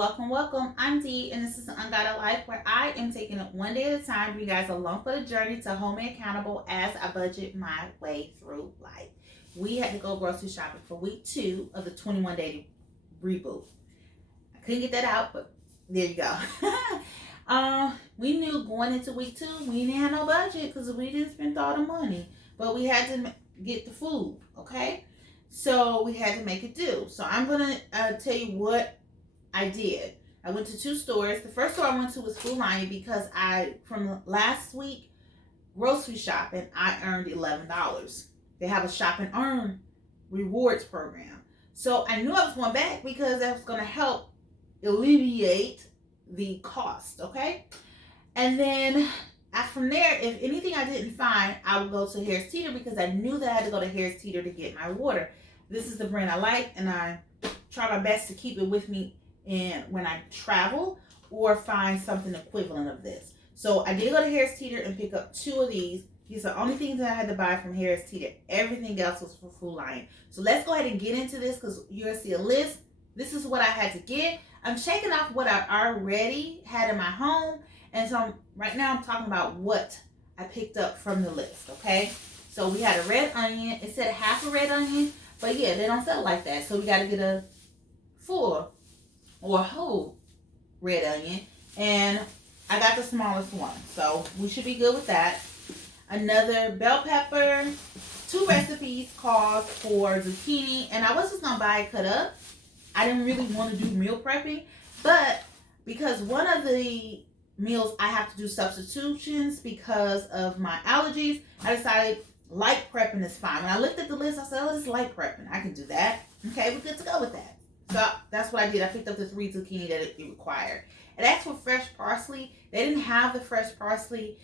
Welcome. I'm Dee, and this is an Unguided Life where I am taking it one day at a time, bring you guys along for the journey to hold me accountable as I budget my way through life. We had to go grocery shopping for week 2 of the 21-day reboot. I couldn't get that out, but there you go. We knew going into week 2, we didn't have no budget because we didn't spend all the money, but we had to get the food, okay? So we had to make it do. So I'm gonna tell you what I did. I went to 2 stores. The first store I went to was Food Lion because from last week grocery shopping, I earned $11. They have a shop and earn rewards program. So I knew I was going back because that was going to help alleviate the cost, okay? And then from there, if anything I didn't find, I would go to Harris Teeter because I knew that I had to go to Harris Teeter to get my water. This is the brand I like, and I try my best to keep it with me and when I travel or find something equivalent of this. So I did go to Harris Teeter and pick up 2 of these. These are the only things that I had to buy from Harris Teeter. Everything else was for Food Lion. So let's go ahead and get into this because you're going to see a list. This is what I had to get. I'm checking off what I already had in my home. And so right now I'm talking about what I picked up from the list, okay? So we had a red onion. It said half a red onion, but yeah, they don't sell it like that. So we got to get a full or whole red onion, and I got the smallest one, so we should be good with that. Another bell pepper. 2 recipes called for zucchini, and I was just gonna buy it cut up. I didn't really want to do meal prepping, but because one of the meals I have to do substitutions because of my allergies, I decided light prepping is fine. When I looked at the list, I said, oh, it's light prepping. I can do that. Okay, we're good to go with that. So that's what I did. I picked up the 3 zucchini that it required. It asked for fresh parsley. They didn't have the fresh parsley.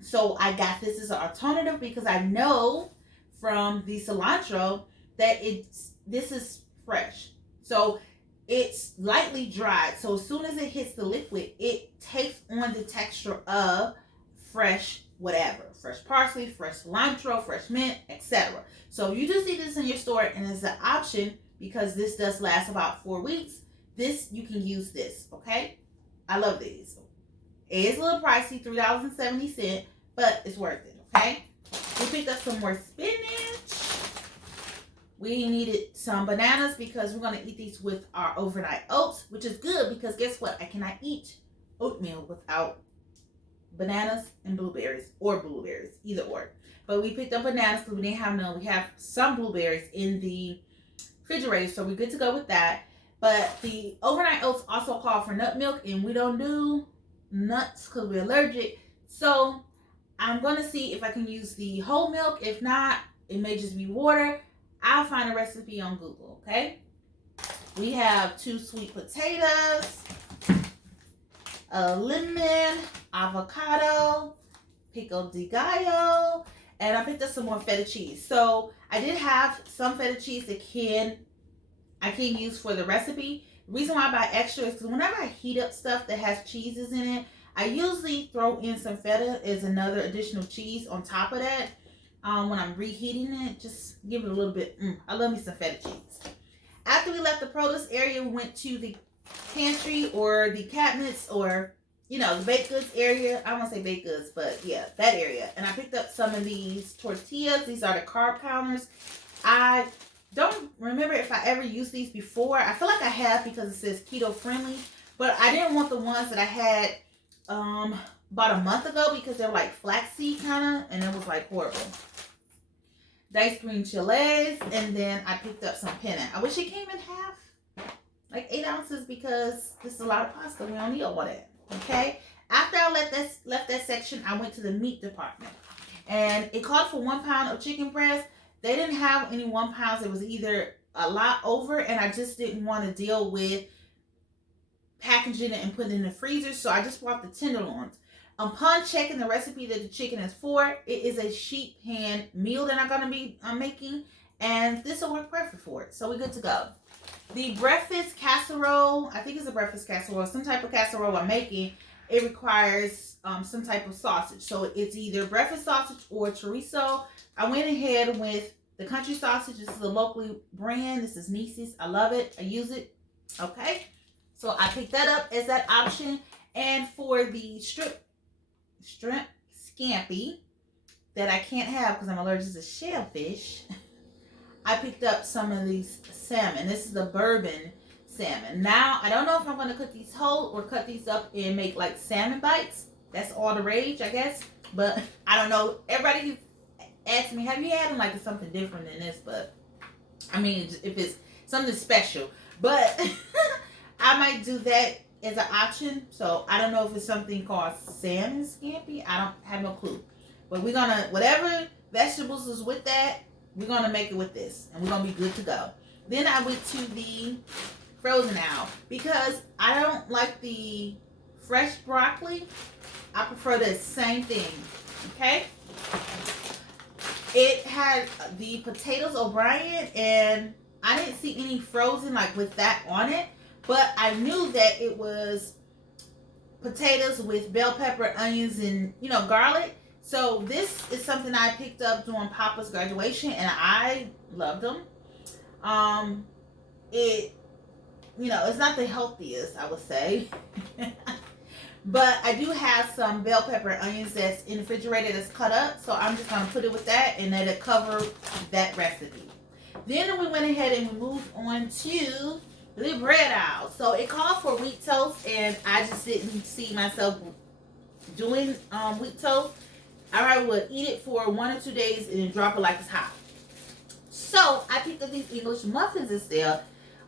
So I got this as an alternative because I know from the cilantro that this is fresh. So it's lightly dried. So as soon as it hits the liquid, it takes on the texture of fresh whatever. Fresh parsley, fresh cilantro, fresh mint, etc. So you just see this in your store and it's an option. Because this does last about 4 weeks, you can use this, okay? I love these. It is a little pricey, $3.70, but it's worth it, okay? We picked up some more spinach. We needed some bananas because we're going to eat these with our overnight oats, which is good because guess what? I cannot eat oatmeal without bananas and blueberries, either or. But we picked up bananas because we didn't have none. We have some blueberries in the refrigerator, so we're good to go with that. But the overnight oats also call for nut milk, and we don't do nuts because we're allergic. So I'm going to see if I can use the whole milk. If not, it may just be water. I'll find a recipe on Google, okay? We have 2 sweet potatoes, a lemon, avocado, pico de gallo, and I picked up some more feta cheese. So I did have some feta cheese that I can use for the recipe. The reason why I buy extra is because whenever I heat up stuff that has cheeses in it, I usually throw in some feta as another additional cheese on top of that. When I'm reheating it, just give it a little bit. I love me some feta cheese. After we left the produce area, we went to the pantry or the cabinets or the baked goods area. I won't say baked goods, but yeah, that area. And I picked up some of these tortillas. These are the carb counters. I don't remember if I ever used these before. I feel like I have because it says keto friendly. But I didn't want the ones that I had about a month ago because they're like flaxseed kind of. And it was like horrible. Diced green chiles. And then I picked up some penne. I wish it came in half. Like 8 ounces because this is a lot of pasta. We don't need all that. Okay, after I left that section, I went to the meat department, and it called for 1 pound of chicken breast. They didn't have any 1 pounds. It was either a lot over, and I just didn't want to deal with packaging it and putting it in the freezer, so I just bought the tenderloins. Upon checking the recipe that the chicken is for, it is a sheet pan meal that I'm going to be making, and this will work perfect for it, so we're good to go. The breakfast casserole, I think it's a breakfast casserole, some type of casserole I'm making, it requires some type of sausage. So it's either breakfast sausage or chorizo. I went ahead with the country sausage. This is a local brand. This is Nieces. I love it. I use it. Okay. So I picked that up as that option. And for the shrimp scampi that I can't have because I'm allergic to shellfish, I picked up some of these salmon. This is the Bourbon Salmon. Now, I don't know if I'm going to cook these whole or cut these up and make like salmon bites. That's all the rage, I guess. But I don't know. Everybody asked me, have you had them like something different than this? But I mean, if it's something special. But I might do that as an option. So I don't know if it's something called salmon scampi. I don't have no clue. But we're going to, whatever vegetables is with that, we're going to make it with this. And we're going to be good to go. Then I went to the frozen aisle because I don't like the fresh broccoli. I prefer the same thing. Okay? It had the potatoes O'Brien, and I didn't see any frozen like with that on it, but I knew that it was potatoes with bell pepper, onions, and garlic. So this is something I picked up during Papa's graduation, and I loved them. It's not the healthiest, I would say. But I do have some bell pepper and onions that's in the refrigerator that's cut up. So I'm just going to put it with that and let it cover that recipe. Then we went ahead and we moved on to the bread aisle. So it called for wheat toast, and I just didn't see myself doing wheat toast. I would eat it for 1 or 2 days and then drop it like it's hot. So I picked up these English muffins instead.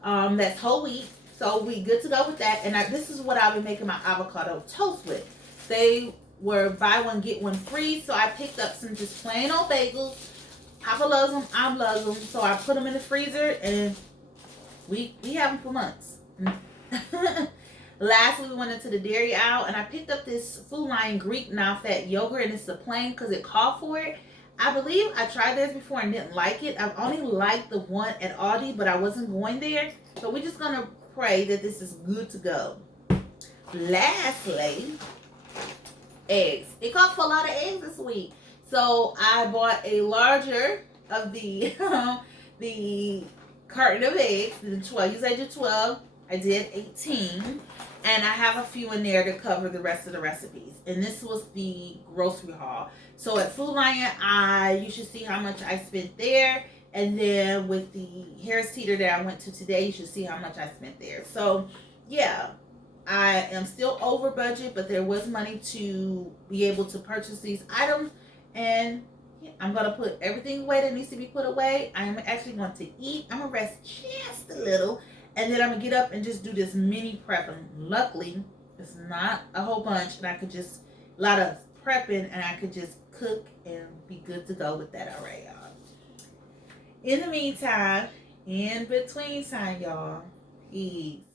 That's whole wheat. So we good to go with that. And this is what I've been making my avocado toast with. They were buy one, get one free. So I picked up some just plain old bagels. Papa loves them. I love them. So I put them in the freezer and we have them for months. Lastly, we went into the dairy aisle and I picked up this Food Lion Greek non-fat yogurt, and it's the plain because it called for it. I believe I tried this before and didn't like it. I've only liked the one at Aldi, but I wasn't going there. So we're just going to pray that this is good to go. Lastly, eggs. It called for a lot of eggs this week. So I bought a larger of the the carton of eggs. The 12. Usually I do 12. I did 18. And I have a few in there to cover the rest of the recipes. And this was the grocery haul. So at Food Lion, you should see how much I spent there. And then with the Harris Teeter that I went to today, you should see how much I spent there. So, yeah, I am still over budget, but there was money to be able to purchase these items. And yeah, I'm going to put everything away that needs to be put away. I am actually going to eat. I'm going to rest just a little. And then I'm going to get up and just do this mini prep. And luckily, it's not a whole bunch. And I could just, a lot of prepping, and I could just cook and be good to go with that. All right, y'all. In the meantime, in between time, y'all, peace.